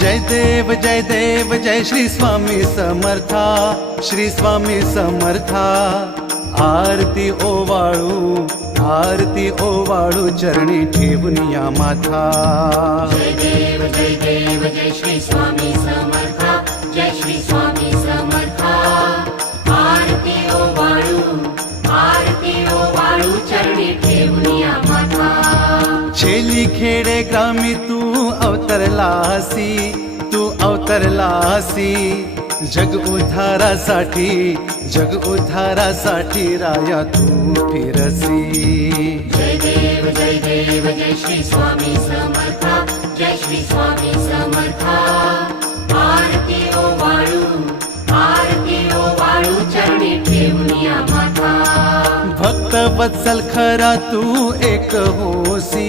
जय देव जय श्री स्वामी समर्था, श्री स्वामी समर्था। आरती ओवाळू चरणी ठेवून या माथा। जय देव जय श्री स्वामी समर्था, जय श्री स्वामी समर्था। आरती ओवाळू चरणी ठेवून या माथा। छेली खेडे ग्रामी तू अवतरलासी, जग उद्धारासाठी राया तू फिरसी। जय देव जय श्री स्वामी समर्था, जय श्री स्वामी समर्था। आरती ओवाळू चरणी ठेवून या माथा। भक्त वत्सल खरा तू एक होसी,